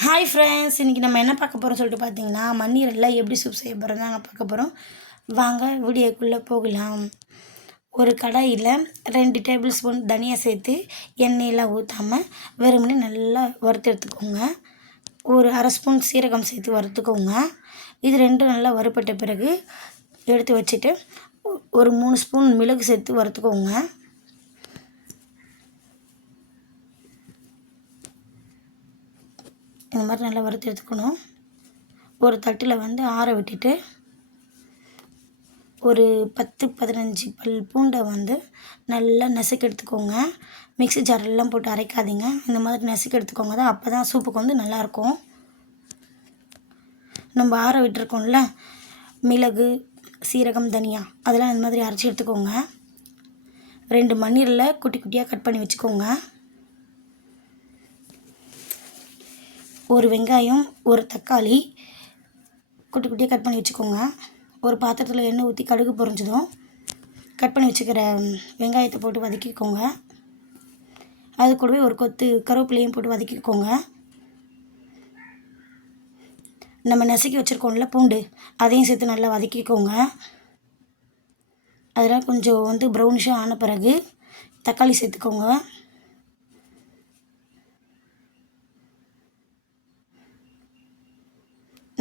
Hi friends, இன்றைக்கி நம்ம என்ன பார்க்க போகிறோம் சொல்லிட்டு பார்த்தீங்கன்னா, மண்ணீரலில் எப்படி சூப் செய்ய போகிறோம் தாங்க பார்க்க போகிறோம். வாங்க வீடியோக்குள்ளே போகலாம். ஒரு கடாயில் 2 டேபிள் ஸ்பூன் தனியா சேர்த்து எண்ணெயெல்லாம் ஊற்றாமல் வெறுமனே நல்லா வறுத்து எடுத்துக்கோங்க. ஒரு அரை ஸ்பூன் சீரகம் சேர்த்து வறுத்துக்கோங்க. இது ரெண்டும் நல்லா வறுப்பட்ட பிறகு எடுத்து வச்சுட்டு ஒரு 3 ஸ்பூன் மிளகு சேர்த்து வறுத்துக்கோங்க. இந்த மாதிரி நல்லா வறுத்து எடுத்துக்கணும். ஒரு தட்டில் ஆற விட்டுட்டு ஒரு 10-15 பல் பூண்டை நல்லா நசுக்கி எடுத்துக்கோங்க. மிக்ஸி ஜாரெல்லாம் போட்டு அரைக்காதீங்க. இந்த மாதிரி நசுக்கி எடுத்துக்கோங்க. அப்போ தான் சூப்புக்கு நல்லாயிருக்கும். நம்ம ஆற விட்டுருக்கோம்ல மிளகு, சீரகம், தனியா அதெல்லாம் இந்த மாதிரி அரைச்சி எடுத்துக்கோங்க. 2 மண்ணீரலை குட்டி குட்டியாக கட் பண்ணி வச்சுக்கோங்க. ஒரு வெங்காயம், ஒரு தக்காளி குட்டி குட்டியாக கட் பண்ணி வச்சுக்கோங்க. ஒரு பாத்திரத்தில் எண்ணெய் ஊற்றி கடுகு பொரிஞ்சதும் கட் பண்ணி வச்சுக்கிற வெங்காயத்தை போட்டு வதக்கிக்கோங்க. அது கூடவே ஒரு கொத்து கருவேப்பிலையும் போட்டு வதக்கிக்கோங்க. நம்ம நசுக்கி வச்சுருக்கோம்ல பூண்டு, அதையும் சேர்த்து நல்லா வதக்கிக்கோங்க. அதெல்லாம் கொஞ்சம் ப்ரௌனிஷாக ஆன பிறகு தக்காளி சேர்த்துக்கோங்க.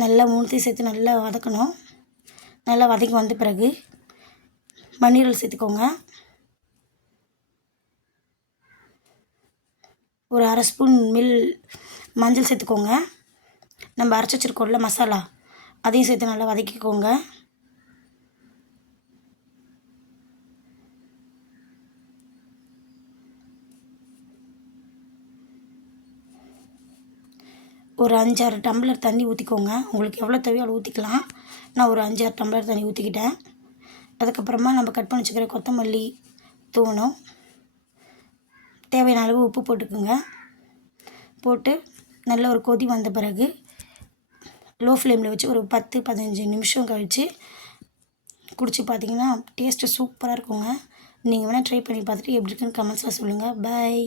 நல்லா மூணுத்தையும் சேர்த்து நல்லா வதக்கணும். நல்லா வதக்கி வந்த பிறகு மண்ணீரல் சேர்த்துக்கோங்க. ஒரு அரை ஸ்பூன் மஞ்சள் சேர்த்துக்கோங்க. நம்ம அரைச்சி வச்சுருக்கோம்ல மசாலா, அதையும் சேர்த்து நல்லா வதக்கிக்கோங்க. ஒரு 5-6 டம்ளர் தண்ணி ஊற்றிக்கோங்க. உங்களுக்கு எவ்வளோ தேவையோ அவ்வளோ ஊற்றிக்கலாம். நான் ஒரு 5-6 டம்ளர் தண்ணி ஊற்றிக்கிட்டேன். அதுக்கப்புறமா நம்ம கட் பண்ணி வச்சுக்கிற கொத்தமல்லி தூவணும். தேவையான அளவு உப்பு போட்டுக்குங்க. போட்டு நல்ல ஒரு கொதி வந்த பிறகு லோ ஃப்ளேமில் வச்சு ஒரு 10-15 நிமிஷம் கழித்து குடிச்சு பார்த்தீங்கன்னா டேஸ்ட்டு சூப்பராக இருக்குங்க. நீங்கள் வேணால் ட்ரை பண்ணி பார்த்துட்டு எப்படி இருக்குன்னு கமெண்ட்ஸில் சொல்லுங்கள். பாய்.